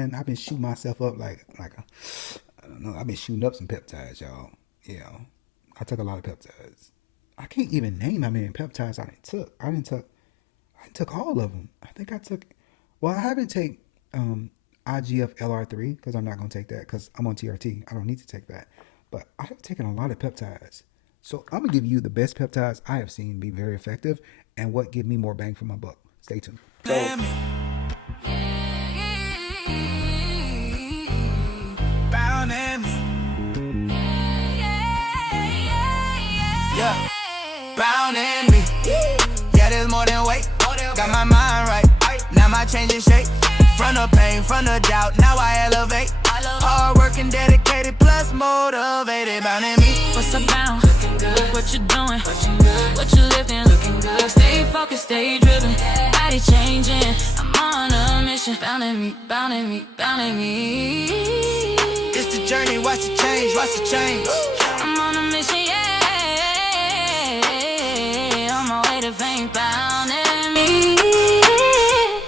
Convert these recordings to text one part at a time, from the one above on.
man, I've been shooting myself up I don't know. I've been shooting up some peptides, y'all. Yeah, I took a lot of peptides. I can't even name how many peptides I took. I took all of them. I think I took. Well, I haven't taken IGF LR3 because I'm not gonna take that because I'm on TRT. I don't need to take that. But I have taken a lot of peptides. So I'm gonna give you the best peptides I have seen be very effective and what give me more bang for my buck. Stay tuned. So, yeah, bound in me. Yeah, there's more than weight. Got my mind right. Now my changing shape. From the pain, from the doubt, now I elevate. Hard working, dedicated, plus motivated. Bound in me. What's up now? Looking good. What you doing? What you lifting? Looking good. Stay focused, stay driven. Body changing. I'm on a mission. Bound in me, bound in me, bound in me. It's the journey, watch the change, watch the change. I'm on a mission, yeah. On my way to fame, bound in me.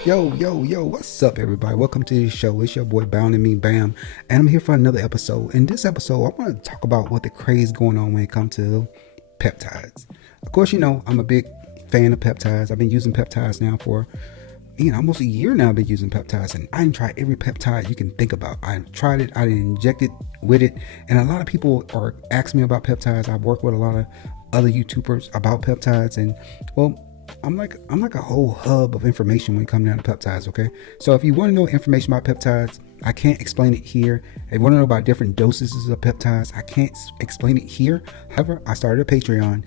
Yo, what's up, everybody? Welcome to the show. It's your boy Bound in Me, Bam, and I'm here for another episode. In this episode, I want to talk about what the craze going on when it comes to peptides. Of course, you know, I'm a big fan of peptides. I've been using peptides now for almost a year now. I've been using peptides, and I didn't try every peptide you can think about. I tried it, I injected with it, and a lot of people are asking me about peptides. I've worked with a lot of other YouTubers about peptides, and well, I'm like a whole hub of information when it comes down to peptides, okay? So if you want to know information about peptides, I can't explain it here. If you want to know about different dosages of peptides, I can't explain it here. However, I started a Patreon.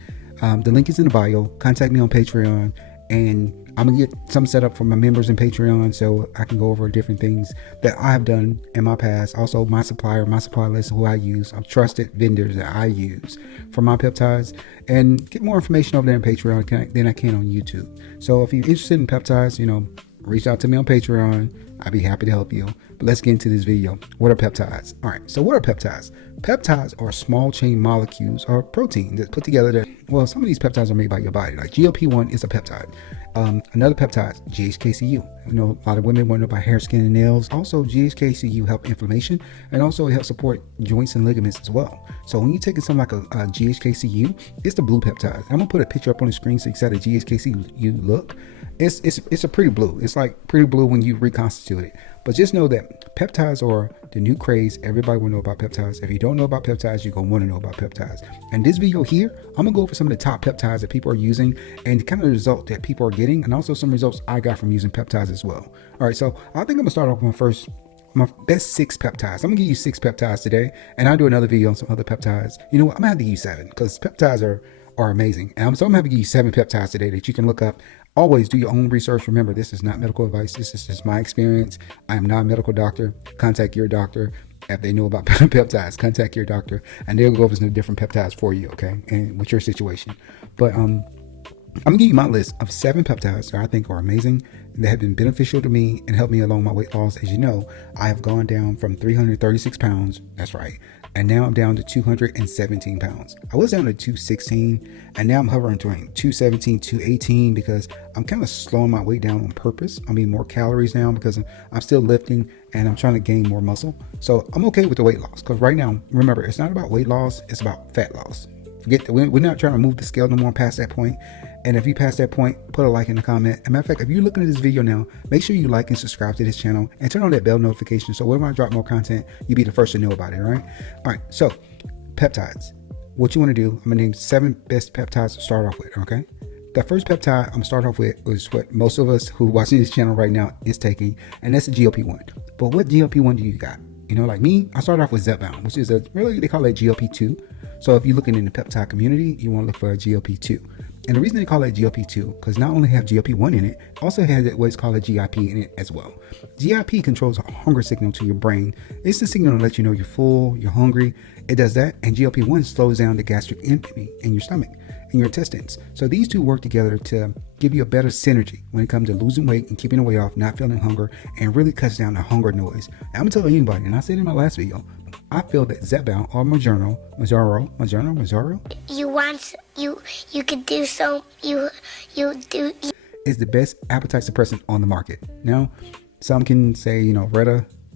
The link is in the bio. Contact me on Patreon, and I'm gonna get some set up for my members in Patreon so I can go over different things that I have done in my past. Also, my supply list, who I use, of trusted vendors that I use for my peptides, and get more information over there on Patreon than I can on YouTube. So if you're interested in peptides, reach out to me on Patreon. I'd be happy to help you. But let's get into this video. What are peptides? All right, so what are peptides? Peptides are small chain molecules or protein that's put together some of these peptides are made by your body. Like GLP-1 is a peptide. Another peptide, GHK-Cu. A lot of women want to know about hair, skin, and nails. Also, GHK-Cu help inflammation, and also it helps support joints and ligaments as well. So when you're taking something like a GHK-Cu, it's the blue peptide. I'm gonna put a picture up on the screen so you can see how the GHK-Cu look. It's a pretty blue. It's like pretty blue when you reconstitute it. But just know that peptides are the new craze. Everybody will know about peptides. If you don't know about peptides, you're going to want to know about peptides. And this video here, I'm going to go over some of the top peptides that people are using and kind of the result that people are getting, and also some results I got from using peptides as well. All right, so I think I'm going to start off with my best 6 peptides. I'm going to give you 6 peptides today, and I'll do another video on some other peptides. You know what? I'm going to have to give you 7 because peptides are amazing. And so I'm going to give you 7 peptides today that you can look up. Always do your own research. Remember, this is not medical advice. This is just my experience. I am not a medical doctor. Contact your doctor. If they know about peptides, contact your doctor, and they'll go over some different peptides for you, okay, and with your situation. But I'm gonna give you my list of 7 peptides that I think are amazing, that have been beneficial to me and helped me along my weight loss. As you know, I have gone down from 336 pounds. That's right. And now I'm down to 217 pounds. I was down to 216, and now I'm hovering between 217, 218 because I'm kind of slowing my weight down on purpose. I'm eating more calories now because I'm still lifting and I'm trying to gain more muscle. So I'm okay with the weight loss because right now, remember, it's not about weight loss, it's about fat loss. We're not trying to move the scale no more past that point. And if you pass that point, put a like in the comment. As a matter of fact, if you're looking at this video now, make sure you like and subscribe to this channel and turn on that bell notification so whenever I drop more content, you'll be the first to know about it, all right? All right, so peptides. What you want to do, I'm going to name 7 best peptides to start off with, okay? The first peptide I'm going to start off with is what most of us who are watching this channel right now is taking, and that's the GLP-1. But what GLP-1 do you got? Like me, I started off with Zepbound, which is they call it GLP-2. So if you're looking in the peptide community, you want to look for a GLP-2. And the reason they call it GLP-2, because not only have GLP-1 in it, also has what's called a GIP in it as well. GIP controls a hunger signal to your brain. It's the signal to let you know you're full, you're hungry. It does that. And GLP-1 slows down the gastric emptying in your stomach, in your intestines. So these two work together to give you a better synergy when it comes to losing weight and keeping the weight off, not feeling hunger, and really cuts down the hunger noise. And I'm going to tell anybody, and I said in my last video, I feel that Zepbound or Mounjaro, you could do so, you do. Is the best appetite suppressant on the market. Now, some can say,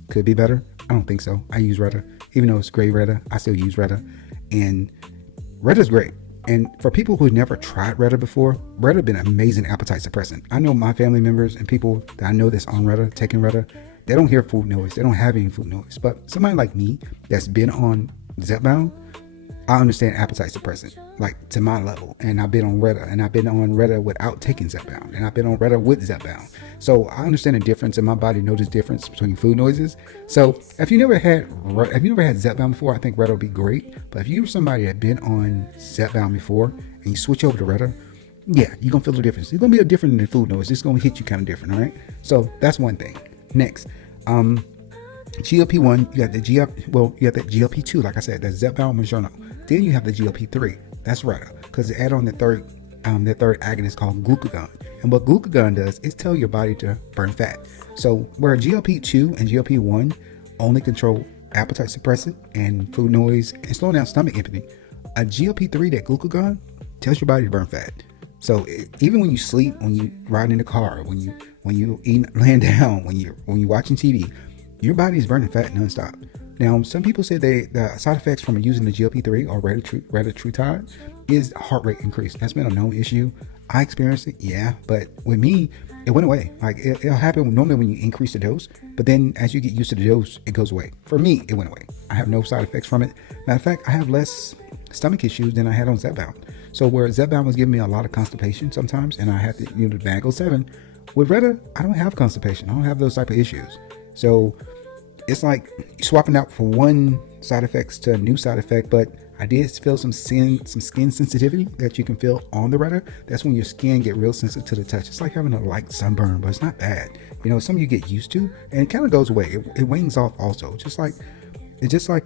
could be better. I don't think so. I use Reta. Even though it's gray Reta, I still use Reta. And Reta's great. And for people who never tried Reta before, Reta been an amazing appetite suppressant. I know my family members and people that I know that's on Reta, taking Reta, they don't hear food noise. They don't have any food noise. But somebody like me that's been on Zepbound, I understand appetite suppressant, like to my level. And I've been on Reta, and I've been on Reta without taking Zepbound, and I've been on Reta with Zepbound. So I understand the difference, and my body knows the difference between food noises. So if you never had Zepbound before, I think Reta will be great. But if you're somebody that been on Zepbound before and you switch over to Reta, yeah, you're gonna feel the difference. It's gonna be different than food noise. It's gonna hit you kind of different, all right? So that's one thing. Next, GLP-1, you got the GLP-2, like I said, that's Zepbound, Mounjaro. Then you have the GLP-3, that's Reta, because they add on the third agonist called glucagon. And what glucagon does is tell your body to burn fat. So where GLP-2 and GLP-1 only control appetite suppressant and food noise and slow down stomach emptying, a GLP-3, that glucagon, tells your body to burn fat. So even when you sleep, when you ride in the car, when you eat laying down, when you're watching TV, your body is burning fat nonstop. Now, some people say the side effects from using the GLP-3 or Retatrutide is heart rate increase. That's been a known issue. I experienced it, yeah, but with me, it went away. Like it'll happen normally when you increase the dose, but then as you get used to the dose, it goes away. For me, it went away. I have no side effects from it. Matter of fact, I have less stomach issues than I had on Zepbound. So where Zepbound was giving me a lot of constipation sometimes, and I had to, the bag goes 7. With Reta, I don't have constipation. I don't have those type of issues. So it's like swapping out from one side effects to a new side effect, but I did feel some skin sensitivity that you can feel on the Reta. That's when your skin get real sensitive to the touch. It's like having a light sunburn, but it's not bad. Some you get used to, and it kind of goes away. It wanes off also. It's just like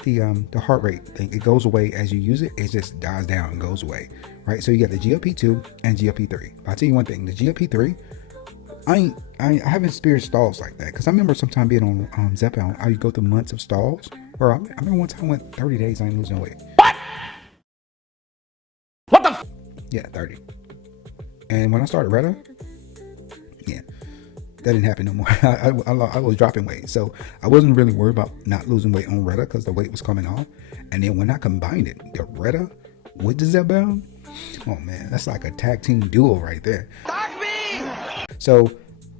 the heart rate thing. It goes away as you use it. It just dies down and goes away, right? So you got the GLP-2 and GLP-3. I'll tell you one thing: the GLP-3, I haven't experienced stalls like that, because I remember sometime being on Zepbound, I would go through months of stalls. Or I remember one time I went 30 days, I ain't losing weight. What the? Yeah, 30. And when I started Reta, yeah, that didn't happen no more. I was dropping weight, so I wasn't really worried about not losing weight on Reta because the weight was coming off. And then when I combined it, the Reta with the Zepbound, oh man, that's like a tag team duo right there. So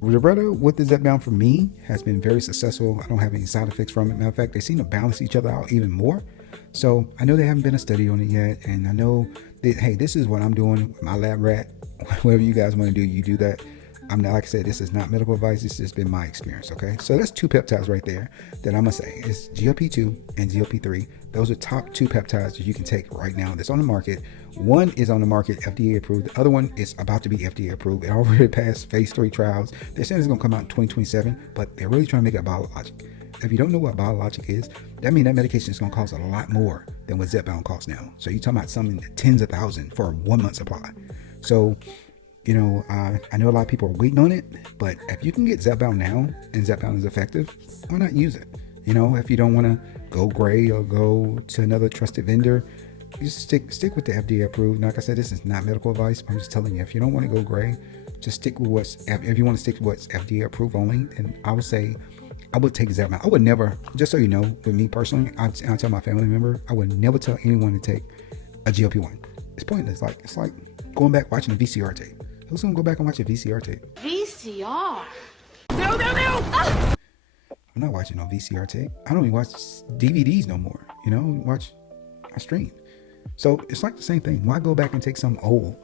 the Reta with the Zepbound for me has been very successful. I don't have any side effects from it. Matter of fact, they seem to balance each other out even more. So I know there haven't been a study on it yet, and I know that, hey, this is what I'm doing with my lab rat. Whatever you guys want to do, you do that. I'm not, like I said, this is not medical advice. This has been my experience. Okay, so that's 2 peptides right there that I'm gonna say. It's GLP-2 and GLP-3. Those are top 2 peptides that you can take right now that's on the market. One is on the market, FDA approved. The other one is about to be FDA approved. It already passed phase 3 trials. They're saying it's gonna come out in 2027, but they're really trying to make it a biologic. If you don't know what biologic is, that means that medication is gonna cost a lot more than what Zepbound costs now. So you're talking about something tens of thousands for a 1 month supply. So I know a lot of people are waiting on it, but if you can get Zepbound now and Zepbound is effective, why not use it? If you don't want to go gray or go to another trusted vendor, you just stick with the FDA approved. Like I said, this is not medical advice, but I'm just telling you, if you don't want to go gray, just stick with if you want to stick with what's FDA approved only, then I would say I would take Zepbound. I would never, just so you know, with me personally, I'll tell my family member, I would never tell anyone to take a GLP-1. It's pointless. It's like going back watching a VCR tape. Who's gonna go back and watch a VCR tape? VCR. I'm not watching no VCR tape. I don't even watch DVDs no more. I stream. So it's like the same thing. Why go back and take something old?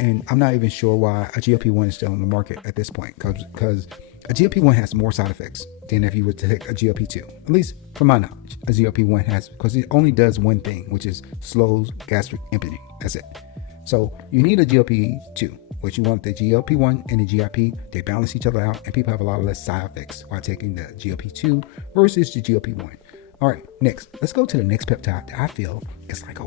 And I'm not even sure why a GLP-1 is still on the market at this point, because a GLP-1 has more side effects than if you were to take a GLP-2. At least from my knowledge, a GLP-1 has, because it only does one thing, which is slows gastric emptying. That's it. So you need a GLP-2, which you want the GLP-1 and the GIP. They balance each other out, and people have a lot less side effects while taking the GLP-2 versus the GLP-1. All right, next, let's go to the next peptide that I feel is like,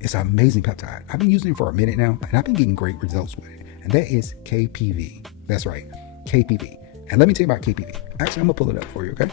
it's an amazing peptide. I've been using it for a minute now, and I've been getting great results with it. And that is KPV. That's right, KPV. And let me tell you about KPV. Actually, I'm gonna pull it up for you, okay?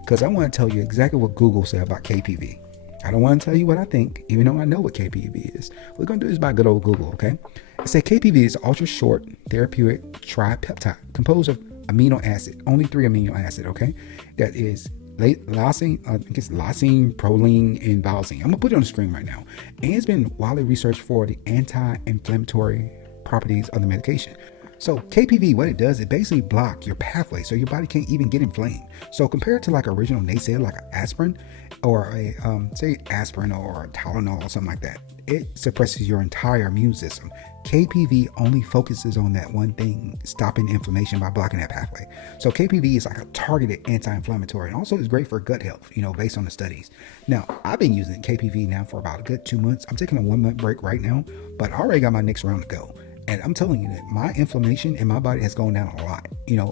Because I want to tell you exactly what Google said about KPV. I don't want to tell you what I think, even though I know what KPV is. We're going to do this by good old Google, okay? It says KPV is an ultra-short therapeutic tripeptide composed of amino acid, only 3 amino acid, okay? That is lysine, I think it's lysine, proline, and viosine. I'm gonna put it on the screen right now. And it's been widely researched for the anti-inflammatory properties of the medication. So KPV, what it does, it basically blocks your pathway so your body can't even get inflamed. So compared to like original NSAID, like an aspirin or a say aspirin or a Tylenol or something like that, it suppresses your entire immune system. KPV only focuses on that one thing, stopping inflammation by blocking that pathway. So KPV is like a targeted anti-inflammatory, and also it's great for gut health, based on the studies. Now, I've been using KPV now for about a good 2 months. I'm taking a 1 month break right now, but I already got my next round to go. And I'm telling you that my inflammation in my body has gone down a lot.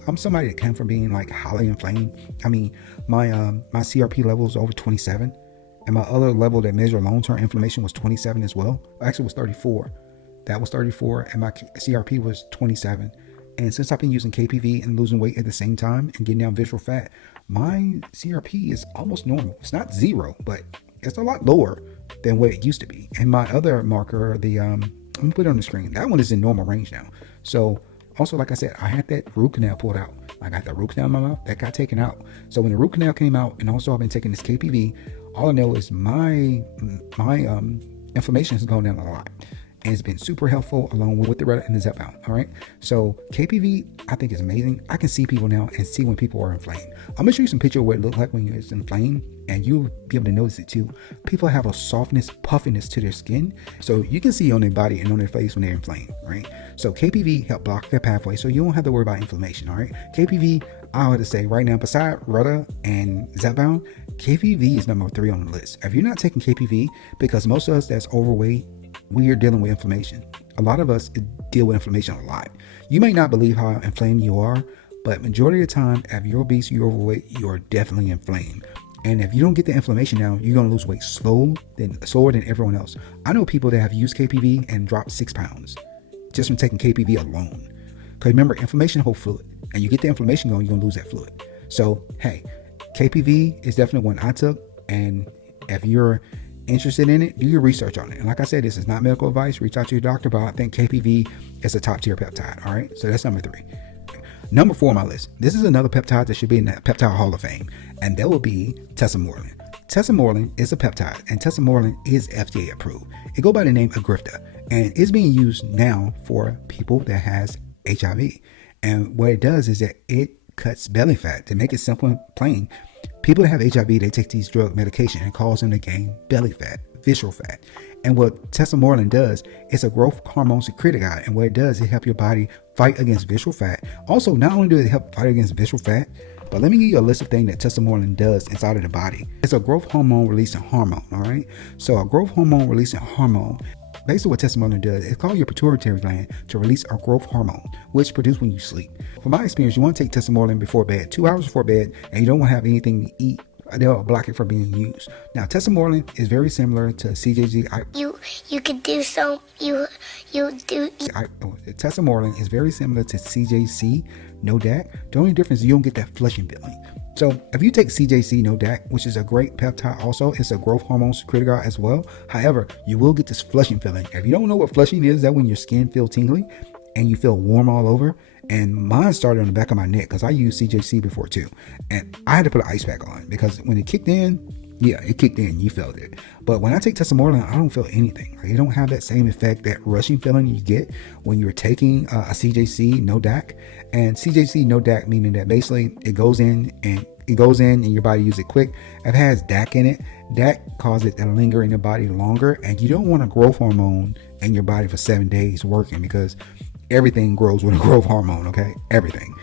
I'm somebody that came from being like highly inflamed. I mean, my CRP level is over 27, and my other level that measure long-term inflammation was 27 as well. Actually, it was 34. That was 34, and my CRP was 27. And since I've been using KPV and losing weight at the same time and getting down visceral fat, my CRP is almost normal. It's not zero, but it's a lot lower than what it used to be. And my other marker, I'm gonna put it on the screen. That one is in normal range now. So also, like I said, I had that root canal pulled out. I got the root canal in my mouth. That got taken out. So when the root canal came out, and also I've been taking this KPV, all I know is my inflammation has gone down a lot. And it's been super helpful along with the Retatrutide and the Zepbound. All right. So KPV, I think is amazing. I can see people now and see when people are inflamed. I'm gonna show you some picture of what it looks like when you're inflamed, and you'll be able to notice it too. People have a softness, puffiness to their skin, so you can see on their body and on their face when they're inflamed. Right. So KPV help block their pathway, so you don't have to worry about inflammation. All right. KPV, I would say right now, beside Retatrutide and Zepbound, KPV is number 3 on the list. If you're not taking KPV, because most of us that's overweight, we are dealing with inflammation. A lot of us deal with inflammation a lot. You may not believe how inflamed you are, but majority of the time, if you're obese, you're overweight, you're definitely inflamed. And if you don't get the inflammation down, you're gonna lose weight slower than everyone else. I know people that have used KPV and dropped 6 pounds just from taking KPV alone. Because remember, inflammation holds fluid, and you get the inflammation going, you're gonna lose that fluid. So hey, KPV is definitely one I took, and if you're interested in it, do your research on it. And like I said, this is not medical advice. Reach out to your doctor, but I think KPV is a top tier peptide. All right, so that's number 3. Number 4 on my list. This is another peptide that should be in the Peptide Hall of Fame, and that will be Tesamorelin. Tesamorelin is a peptide, and Tesamorelin is FDA approved. It goes by the name Agrifta, and it's being used now for people that has HIV. And what it does is that it cuts belly fat. To make it simple and plain, people that have HIV, they take these drug medication and cause them to gain belly fat, visceral fat. And what Tesamorelin does, it's a growth hormone secretagogue. And what it does, it helps your body fight against visceral fat. Also, not only does it help fight against visceral fat, but let me give you a list of things that Tesamorelin does inside of the body. It's a growth hormone releasing hormone, all right? So a growth hormone releasing hormone, basically what Tesamorelin does, it's called your pituitary gland to release a growth hormone, which produces when you sleep. From my experience, you want to take Tesamorelin before bed, 2 hours before bed, and you don't want to have anything to eat. They'll block it from being used. Now, Tesamorelin is very similar to CJC. You could do so. You do. Tesamorelin is very similar to CJC, no DAC. The only difference is you don't get that flushing feeling. So if you take CJC, no DAC, which is a great peptide also, it's a growth hormone secretagogue as well. However, you will get this flushing feeling. If you don't know what flushing is, that when your skin feels tingly and you feel warm all over. And mine started on the back of my neck because I used CJC before too. And I had to put an ice pack on because when it kicked in, yeah, it kicked in, you felt it. But when I take Tesamorelin, I don't feel anything. Like, it don't have that same effect, that rushing feeling you get when you're taking a CJC, no DAC. And CJC, no DAC, meaning that basically it goes in and your body uses it quick. If it has DAC in it, DAC causes it to linger in your body longer. And you don't want a growth hormone in your body for 7 days working, because everything grows with a growth hormone, okay? Everything.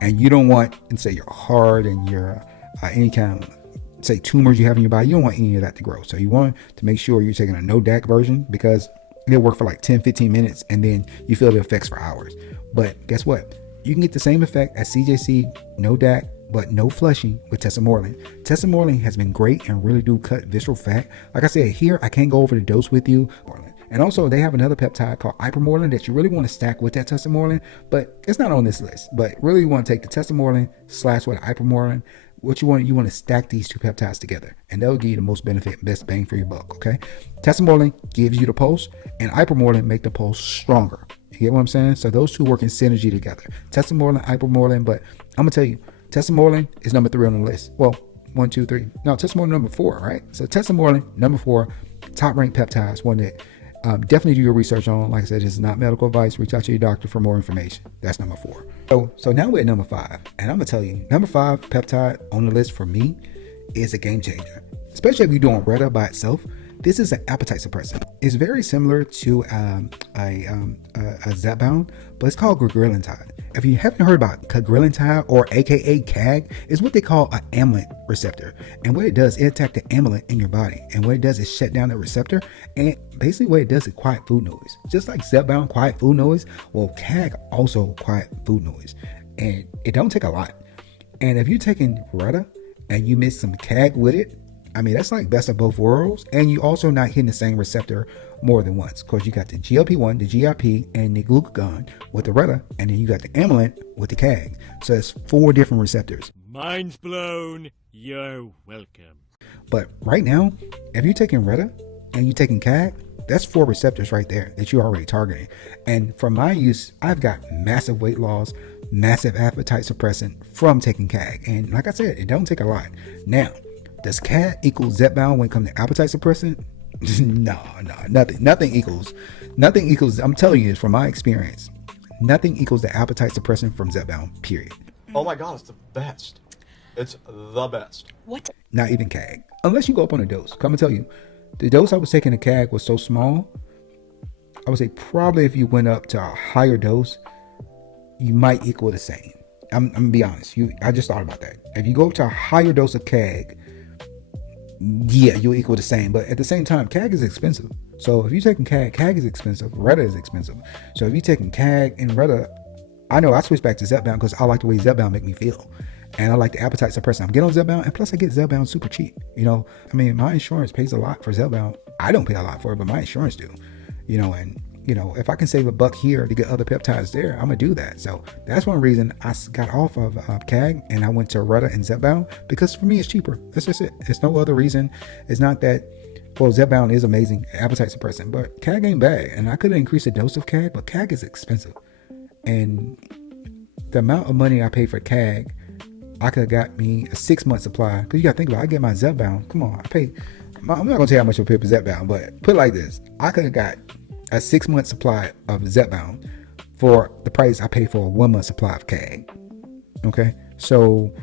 And you don't want, say, your heart and your any kind of, say, tumors you have in your body, you don't want any of that to grow. So you want to make sure you're taking a no DAC version, because it'll work for like 10-15 minutes and then you feel the effects for hours. But guess what? You can get the same effect as CJC, no DAC, but no flushing with Tesamorelin. Tesamorelin has been great and really do cut visceral fat. Like I said, here I can't go over the dose with you. And also they have another peptide called Ipamorelin that you really want to stack with that Tesamorelin, but it's not on this list. But really you want to take the Tesamorelin / with Ipamorelin. What you want to stack these two peptides together, and that'll give you the most benefit, best bang for your buck. Okay, Tesamorelin gives you the pulse, and Ipamorelin make the pulse stronger. It You get what I'm saying? So those two work in synergy together. Tesamorelin, ipamorelin, but I'm gonna tell you, Tesamorelin is number 3 on the list. Well, 1, 2, 3. No, Tesamorelin number 4, right? So Tesamorelin number 4, top ranked peptides, one that definitely do your research on. Like I said, this is not medical advice. Reach out to your doctor for more information. That's number 4. So now we're at number 5, and I'm gonna tell you, number 5 peptide on the list for me is a game changer, especially if you're doing Reta by itself. This is an appetite suppressant. It's very similar to a Zepbound, but it's called Cagrilintide. If you haven't heard about Cagrilintide, or aka CAG, is what they call an amylin receptor. And what it does, it attacks the amylin in your body. And what it does is shut down the receptor. And basically what it does is quiet food noise. Just like Zepbound quiet food noise, well, CAG also quiet food noise. And it don't take a lot. And if you're taking Reta and you mix some CAG with it, I mean, that's like best of both worlds. And you also not hitting the same receptor more than once. Of course, you got the GLP-1, the GIP, and the glucagon with the Reta. And then you got the amylin with the CAG. So it's 4 different receptors. Mind's blown. You're welcome. But right now, if you're taking Reta and you're taking CAG, that's 4 receptors right there that you're already targeting. And from my use, I've got massive weight loss, massive appetite suppressant from taking CAG. And like I said, it don't take a lot. Now, does CAG equal Zepbound when it comes to appetite suppressant? No, nothing equals. I'm telling you this from my experience. Nothing equals the appetite suppressant from Zepbound, period. Oh my God, it's the best. It's the best. What? Not even CAG. Unless you go up on a dose. Come and tell you, the dose I was taking of CAG was so small, I would say probably if you went up to a higher dose, you might equal the same. I'm gonna be honest. I just thought about that. If you go up to a higher dose of CAG, yeah, you'll equal the same. But at the same time, CAG is expensive. So if you're taking CAG is expensive. Reta is expensive. So if you're taking CAG and Reta, I know I switched back to Zepbound because I like the way Zepbound make me feel. And I like the appetite suppressant. I'm getting on Zepbound, and plus I get Zepbound super cheap. You know, I mean, my insurance pays a lot for Zepbound. I don't pay a lot for it, but my insurance do. You know, and you know, if I can save $1 here to get other peptides there, I'm gonna do that. So that's one reason I got off of CAG and I went to Reta and Zepbound, because for me it's cheaper. That's just it. It's no other reason. It's not that, well, Zepbound is amazing appetite suppressant, but CAG ain't bad. And I could increase the dose of CAG, but CAG is expensive. And the amount of money I pay for CAG, I could have got me a 6-month supply. Because you got to think about it, I get my Zepbound. Come on, I'm not going to tell you how much I pay for Zepbound, but put it like this. I could have got a 6-month supply of Zepbound for the price I pay for a 1-month supply of CAG. Okay, so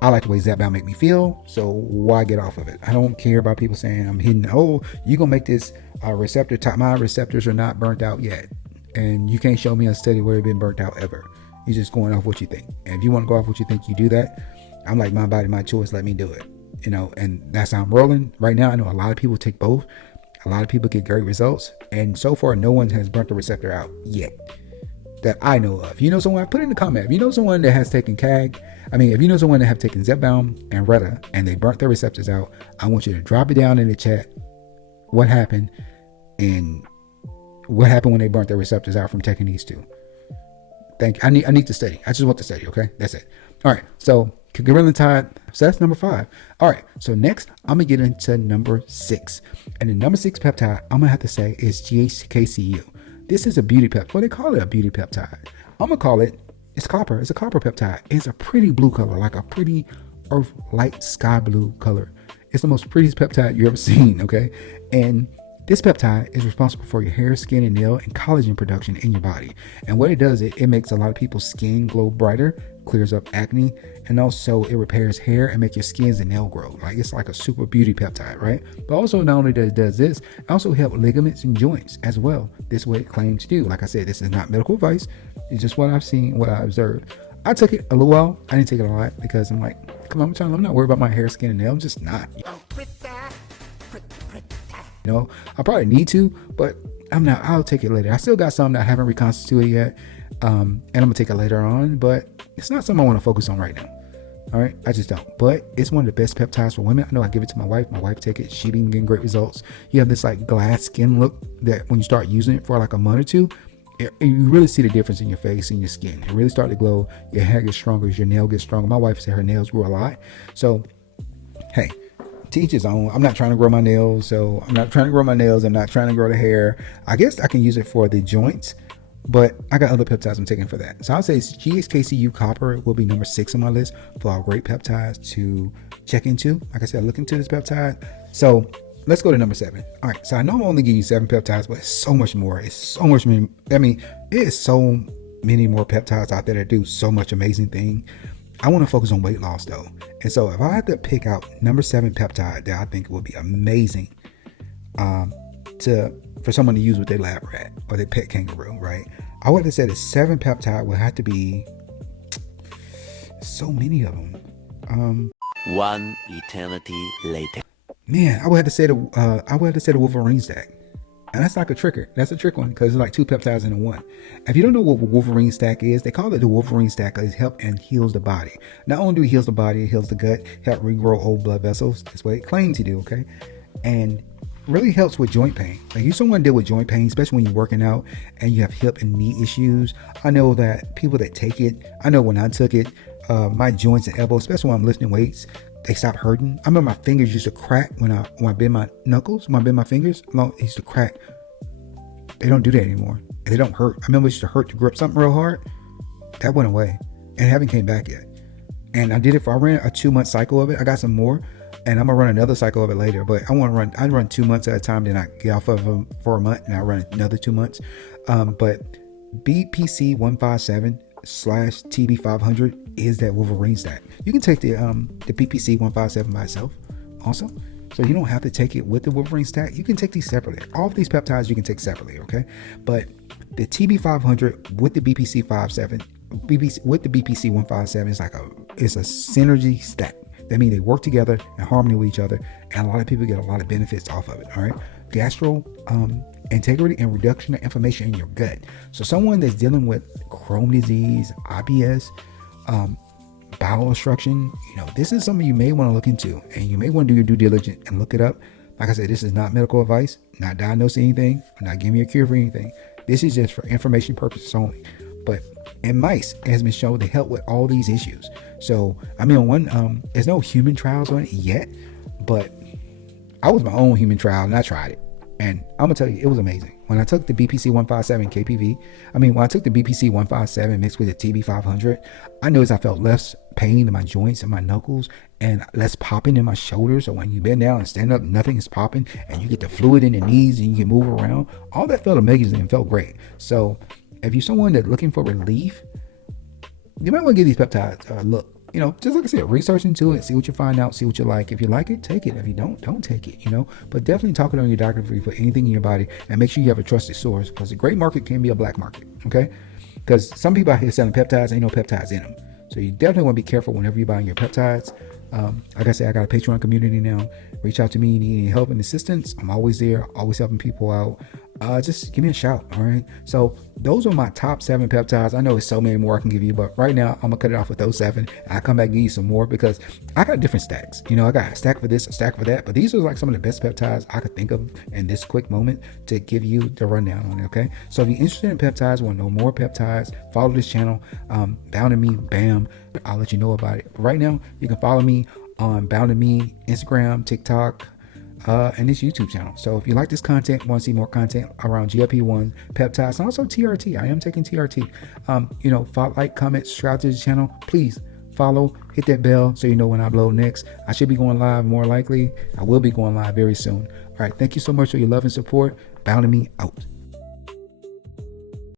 I like the way Zepbound make me feel, so why get off of it? I don't care about people saying I'm hitting, oh, you gonna make this receptor top. My receptors are not burnt out yet, and you can't show me a study where it's been burnt out ever. You're just going off what you think, and if you want to go off what you think, you do that. I'm like, my body, my choice, let me do it. You know, and that's how I'm rolling right now. I know a lot of people take both. A lot of people get great results, and so far no one has burnt the receptor out yet that I know of. You know someone, put it in the comment. If you know someone that has taken CAG, if you know someone that have taken Zepbound and Reta and they burnt their receptors out, I want you to drop it down in the chat. What happened, and what happened when they burnt their receptors out from taking these two? Thank you. I need to study. I just want to study. Okay, that's it. All right. So Cagrilintide, so that's number 5. All right, so next I'm gonna get into number 6, and the number 6 peptide I'm gonna have to say is GHK-Cu. This is a beauty peptide. Well, they call it a beauty peptide. I'm gonna call it, it's copper. It's a copper peptide. It's a pretty blue color, like a pretty earth light sky blue color. It's the most prettiest peptide you ever seen. Okay, and this peptide is responsible for your hair, skin, and nail and collagen production in your body. And what it does, it makes a lot of people's skin glow brighter, clears up acne, and also it repairs hair and make your skins and nail grow. Like, it's like a super beauty peptide, right? But also, not only does this, it also help ligaments and joints as well. This is what it claims to do. Like I said, this is not medical advice. It's just what I've seen, what I observed. I took it a little while. I didn't take it a lot because I'm like, come on, I'm not worried about my hair, skin, and nail. I'm just not. You know, I probably need to, but I'm not. I'll take it later. I still got some that I haven't reconstituted yet, and I'm gonna take it later on. But it's not something I want to focus on right now. All right, I just don't. But it's one of the best peptides for women. I know I give it to my wife. My wife take it. She been getting great results. You have this like glass skin look that when you start using it for like a month or two, you really see the difference in your face and your skin. It really start to glow. Your hair gets stronger. Your nail gets stronger. My wife said her nails grew a lot. So, hey. To each his own. I'm not trying to grow my nails, so I'm not trying to grow my nails. I'm not trying to grow the hair. I guess I can use it for the joints, but I got other peptides I'm taking for that. So I'll say GHK-Cu copper will be number 6 on my list for our great peptides to check into. Like I said, look into this peptide. So let's go to number 7. All right, so I know I'm only giving you 7 peptides, but it's so much more. It's so much. I mean, it is so many more peptides out there that do so much amazing thing. I want to focus on weight loss though, and so if I had to pick out number 7 peptide that I think would be amazing, for someone to use with their lab rat or their pet kangaroo, right? I would have said a 7 peptide would have to be so many of them. One eternity later. Man, I would have to say the Wolverine stack. And that's like a tricker. That's a trick one because it's like 2 peptides in one. If you don't know what Wolverine stack is, they call it the Wolverine stack because it helps and heals the body. Not only do it heals the body, it heals the gut, help regrow old blood vessels. That's what it claims to do, okay? And really helps with joint pain. Like you someone deal with joint pain, especially when you're working out and you have hip and knee issues. I know that people that take it, I know when I took it, my joints and elbows, especially when I'm lifting weights, they stop hurting. I remember my fingers used to crack when I bend my knuckles, when I bend my fingers, it used to crack. They don't do that anymore. And they don't hurt. I remember it used to hurt to grip something real hard. That went away and haven't came back yet. And I did it I ran a 2-month cycle of it. I got some more and I'm gonna run another cycle of it later. But I run 2 months at a time, then I get off of them for a month and I run another 2 months. But BPC 157 / TB 500 is that Wolverine stack. You can take the BPC 157 by itself also. So you don't have to take it with the Wolverine stack. You can take these separately. All of these peptides you can take separately, okay? But the TB 500 with the BPC 57, with the BPC 157 is a synergy stack. That means they work together in harmony with each other, and a lot of people get a lot of benefits off of it. All right, gastro integrity and reduction of inflammation in your gut. So someone that's dealing with Crohn's disease, IBS, bowel obstruction, this is something you may want to look into, and you may want to do your due diligence and look it up. Like I said, this is not medical advice, not diagnosing anything, not giving you a cure for anything. This is just for information purposes only. But in mice, it has been shown to help with all these issues. So, I mean, there's no human trials on it yet, but I was my own human trial and I tried it. And I'm gonna tell you, it was amazing. When I took the BPC 157 KPV, when I took the BPC 157 mixed with the TB 500, I noticed I felt less pain in my joints and my knuckles and less popping in my shoulders. So when you bend down and stand up, nothing is popping, and you get the fluid in the knees and you can move around. All that felt amazing and felt great. So if you're someone that's looking for relief, you might want to give these peptides a look. Just like I said, research into it, see what you find out, see what you like. If you like it, take it. If you don't take it, But definitely talk it on your doctor before you put anything in your body, and make sure you have a trusted source, because the great market can be a black market, okay? Because some people out here selling peptides, ain't no peptides in them. So you definitely want to be careful whenever you're buying your peptides. Like I said, I got a Patreon community now. Reach out to me, need any help and assistance. I'm always there, always helping people out. Just give me a shout. All right. So those are my top 7 peptides. I know there's so many more I can give you, but right now I'm gonna cut it off with those 7. I'll come back and give you some more because I got different stacks. I got a stack for this, a stack for that, but these are like some of the best peptides I could think of in this quick moment to give you the rundown on it. Okay. So if you're interested in peptides, want to know more peptides, follow this channel, Bound in Me, bam. I'll let you know about it. Right now, you can follow me on Bound in Me, Instagram, TikTok, and this YouTube channel. So if you like this content, want to see more content around GLP-1, peptides, and also TRT, I am taking TRT. Follow, like, comment, subscribe to the channel. Please follow, hit that bell so you know when I upload next. I should be going live more likely. I will be going live very soon. All right, thank you so much for your love and support. Bound in Me out.